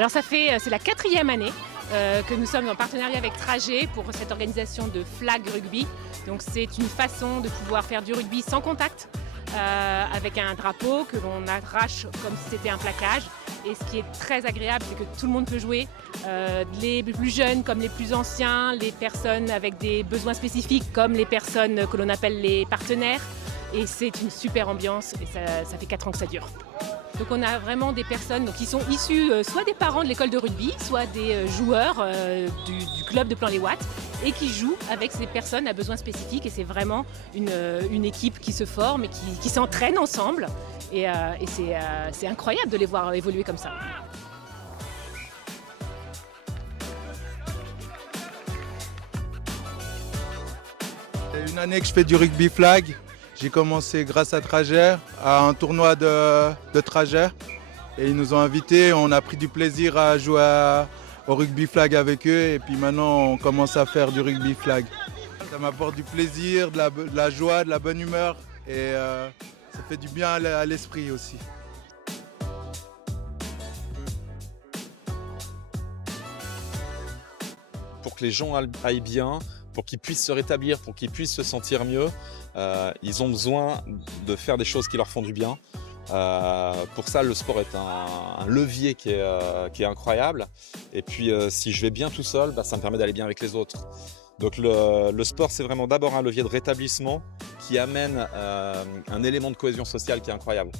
Alors c'est la 4e année que nous sommes en partenariat avec Trajet pour cette organisation de flag rugby. Donc c'est une façon de pouvoir faire du rugby sans contact, avec un drapeau que l'on arrache comme si c'était un plaquage. Et ce qui est très agréable, c'est que tout le monde peut jouer, les plus jeunes comme les plus anciens, les personnes avec des besoins spécifiques comme les personnes que l'on appelle les partenaires. Et c'est une super ambiance et ça fait 4 ans que ça dure. Donc on a vraiment des personnes qui sont issues soit des parents de l'école de rugby, soit des joueurs du club de Plan-les-Ouates et qui jouent avec ces personnes à besoins spécifiques. Et c'est vraiment une équipe qui se forme et qui s'entraîne ensemble. Et c'est incroyable de les voir évoluer comme ça. C'est une année que je fais du rugby flag. J'ai commencé grâce à Trajet, à un tournoi de Trajet. Et ils nous ont invités, on a pris du plaisir à jouer au rugby flag avec eux. Et puis maintenant, on commence à faire du rugby flag. Ça m'apporte du plaisir, de la joie, de la bonne humeur. Et ça fait du bien à l'esprit aussi. Pour que les gens aillent bien, pour qu'ils puissent se rétablir, pour qu'ils puissent se sentir mieux, ils ont besoin de faire des choses qui leur font du bien. Pour ça, le sport est un levier qui est incroyable. Et puis, si je vais bien tout seul, ça me permet d'aller bien avec les autres. Donc le sport, c'est vraiment d'abord un levier de rétablissement qui amène un élément de cohésion sociale qui est incroyable.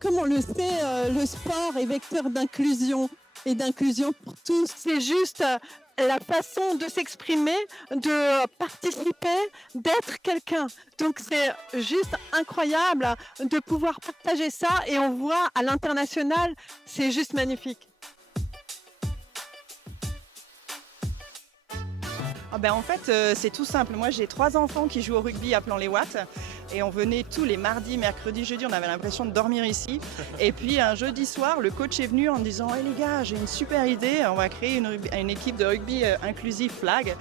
Comme on le sait, le sport est vecteur d'inclusion et d'inclusion pour tous. C'est juste la façon de s'exprimer, de participer, d'être quelqu'un. Donc c'est juste incroyable de pouvoir partager ça et on voit à l'international, c'est juste magnifique. En fait, c'est tout simple. Moi, j'ai 3 enfants qui jouent au rugby à Plan-les-Ouates. Et on venait tous les mardis, mercredis, jeudis, on avait l'impression de dormir ici. Et puis un jeudi soir, le coach est venu en disant « Hey les gars, j'ai une super idée, on va créer une équipe de rugby inclusif flag.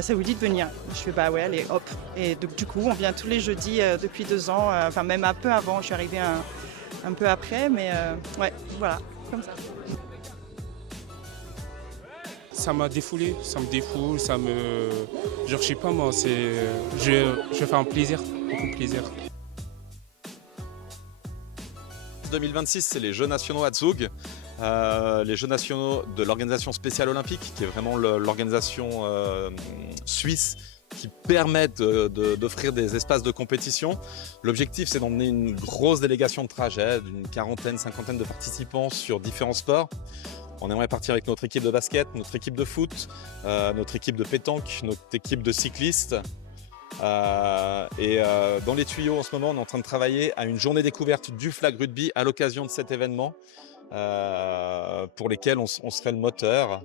Ça vous dit de venir ?» Je fais « Bah ouais, allez, hop !» Et donc, du coup, on vient tous les jeudis depuis 2 ans, enfin même un peu avant, je suis arrivée un peu après, mais ouais, voilà, comme ça. Ça m'a défoulé, ça me défoule, genre je sais pas moi, je fais un plaisir, beaucoup de plaisir. 2026, c'est les Jeux nationaux à Zug, les Jeux nationaux de l'Organisation spéciale olympique, qui est vraiment l'organisation suisse qui permet d'offrir des espaces de compétition. L'objectif, c'est d'emmener une grosse délégation de Trajet, d'une 40aine, 50aine de participants sur différents sports. On aimerait partir avec notre équipe de basket, notre équipe de foot, notre équipe de pétanque, notre équipe de cyclistes. Dans les tuyaux, en ce moment, on est en train de travailler à une journée découverte du flag rugby à l'occasion de cet événement, pour lesquels on serait le moteur,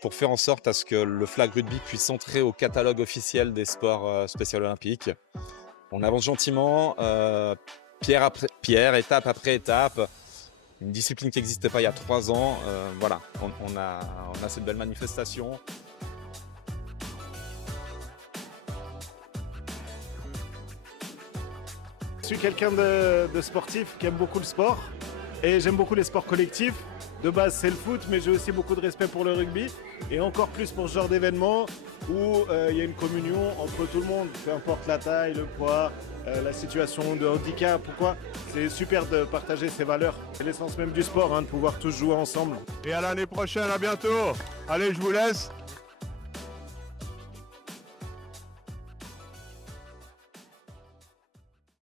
pour faire en sorte à ce que le flag rugby puisse entrer au catalogue officiel des sports spéciaux olympiques. On avance gentiment, pierre après pierre, étape après étape. Une discipline qui n'existait pas il y a 3 ans, voilà, on a cette belle manifestation. Je suis quelqu'un de sportif qui aime beaucoup le sport et j'aime beaucoup les sports collectifs. De base, c'est le foot, mais j'ai aussi beaucoup de respect pour le rugby et encore plus pour ce genre d'événement où il y a une communion entre tout le monde, peu importe la taille, le poids, la situation de handicap ou quoi. C'est super de partager ces valeurs. C'est l'essence même du sport, de pouvoir tous jouer ensemble. Et à l'année prochaine, à bientôt. Allez, je vous laisse.